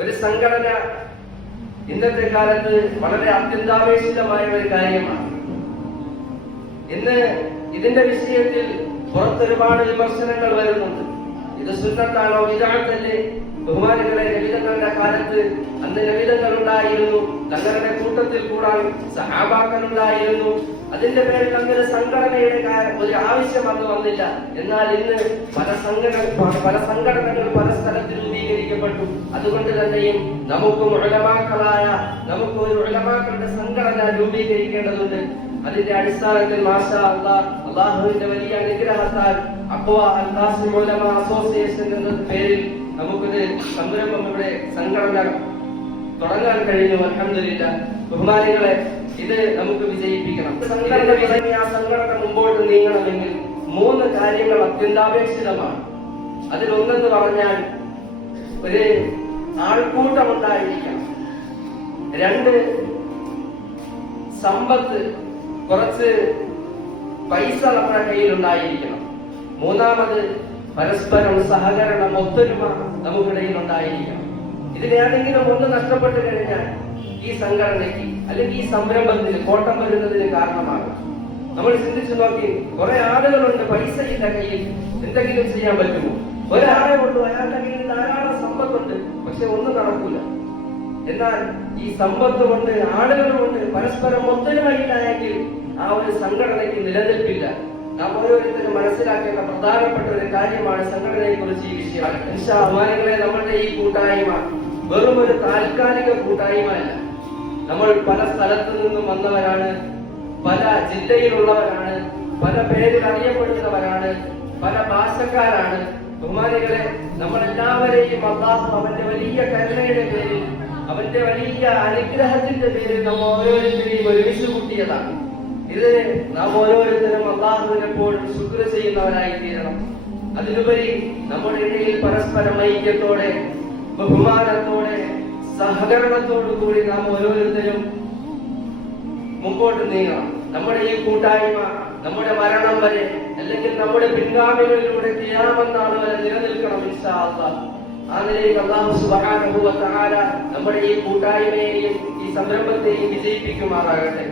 ഒരു സംഘടന ഇന്നത്തെ കാലത്ത് വളരെ അത്യന്താപേക്ഷിതമായ ഒരു കാര്യമാണ്. ഇന്ന് ഇതിന്റെ വിഷയത്തിൽ പുറത്തൊരുപാട് വിമർശനങ്ങൾ വരുന്നുണ്ട്. ഇത് സുന്നത്താണോ വിദഅത്തല്ലേ? ബഹുമാനികളെ, നബിതങ്ങളുടെ കാലത്ത് അന്ന് നബിതങ്ങൾ ഉണ്ടായിരുന്നു, തങ്ങളുടെ കൂട്ടത്തിൽ കൂടാൻ സഹാബാക്കൾ ഉണ്ടായിരുന്നു. അതിന്റെ പേരിൽ അങ്ങനെ സംഘടനയുടെ ഒരു ആവശ്യം അന്ന് വന്നില്ല. എന്നാൽ ഇന്ന് പല സംഘടനകൾ പല സ്ഥലത്ത് രൂപീകരിക്കപ്പെട്ടു. അതുകൊണ്ട് തന്നെയും നമുക്കും ഉലമാക്കളായ നമുക്ക് ഒരു ഉലമാക്കളുടെ സംഘടന രൂപീകരിക്കേണ്ടതുണ്ട്. അതിന്റെ അടിസ്ഥാനത്തിൽ മാഷാ അല്ലാഹ് അല്ലാഹുവിന്റെ വലിയ അനുഗ്രഹത്താൽ അഖ്വ അൽ ഖാസിം ഉലമ അസോസിയേഷൻ എന്ന പേരിൽ നമുക്കൊരു സംരംഭം ഇവിടെ സംഘടന തുടങ്ങാൻ കഴിഞ്ഞു. അൽഹംദുലില്ലാഹ്. ബഹുമാനികളെ, ഇത് നമുക്ക് വിജയിപ്പിക്കണം. സംഘടന മുമ്പോട്ട് നീങ്ങണമെങ്കിൽ 3 കാര്യങ്ങൾ അത്യന്താപേക്ഷിതമാണ്. അതിലൊന്നെന്ന് പറഞ്ഞാൽ ഒരു ആൾക്കൂട്ടം ഉണ്ടായിരിക്കണം. 2 സമ്പത്ത്, കുറച്ച് പൈസ നമ്മുടെ കയ്യിൽ ഉണ്ടായിരിക്കണം. 3 പരസ്പരം സഹകരണം, ഒത്തൊരുമ നമുക്കിടയിൽ ഉണ്ടായിരിക്കണം. ഇതിലേതെങ്കിലും ഒന്ന് നഷ്ടപ്പെട്ടു കഴിഞ്ഞാൽ ഈ സംഘടനയ്ക്ക് അല്ലെങ്കിൽ ഈ സംരംഭത്തിന് കോട്ടം വരുന്നതിന് കാരണമാകും. നമ്മൾ ചിന്തിച്ചു നോക്കി, കുറെ ആളുകളുണ്ട്, പൈസ ഇല്ല കയ്യിൽ, എന്തെങ്കിലും ചെയ്യാൻ പറ്റുമോ? ഒരാളെ കൊണ്ടു, അയാളുടെ കയ്യിൽ ധാരാളം സമ്പത്തുണ്ട്, പക്ഷെ ഒന്നും നടക്കൂല. എന്നാൽ ഈ സമ്പത്ത് കൊണ്ട്, ആളുകൾ കൊണ്ട് പരസ്പരം ഒത്തൊരുമയില്ലായെങ്കിൽ ആ ഒരു സംഘടനയ്ക്ക് നിലനിൽപ്പില്ല. നാം ഓരോരുത്തരും മനസ്സിലാക്കേണ്ട പ്രധാനപ്പെട്ട ഒരു കാര്യമാണ് സംഘടനയെ കുറിച്ച് ഈ വിഷയം. ബഹുമാനികളെ, നമ്മളുടെ ഈ കൂട്ടായ്മ വെറും ഒരു താൽക്കാലിക കൂട്ടായ്മ അല്ല. നമ്മൾ പല സ്ഥലത്തു നിന്നും വന്നവരാണ്, പല ജില്ലയിലുള്ളവരാണ്, പല പേരിൽ അറിയപ്പെടുന്നവരാണ്, പല ഭാഷക്കാരാണ്. ബഹുമാനികളെ, നമ്മളെല്ലാവരെയും അല്ലാഹു അവന്റെ വലിയ കരുണയുടെ പേരിൽ, അവന്റെ വലിയ അനുഗ്രഹത്തിന്റെ പേരിൽ നാം ഓരോരുത്തരെയും ഒരുമിച്ച് കൂട്ടിയതാണ്. ഇത് നാം ഓരോരുത്തരും അല്ലാഹുവിനെപ്പോഴും ശുക്ർ ചെയ്യുന്നവരായി തീരണം. അതിലുപരി നമ്മുടെ ഇടയിൽ പരസ്പരം ഐക്യത്തോടെ, ബഹുമാനത്തോടെ, സഹകരണത്തോടു കൂടി നാം ഓരോരുത്തരും മുമ്പോട്ട് നീങ്ങണം. നമ്മുടെ ഈ കൂട്ടായ്മ നമ്മുടെ മരണം വരെ, അല്ലെങ്കിൽ നമ്മുടെ പിൻഗാമികളിലൂടെ ഖിയാമത്ത് നാൾ വരെ നിലനിൽക്കണം ഇൻഷാ അല്ലാഹ്. ആ നിലയിൽ അല്ലാഹു സുബ്ഹാനഹു വ തആല നമ്മുടെ ഈ കൂട്ടായ്മയെയും ഈ സംരംഭത്തെയും വിജയിപ്പിക്കുമാറാകട്ടെ.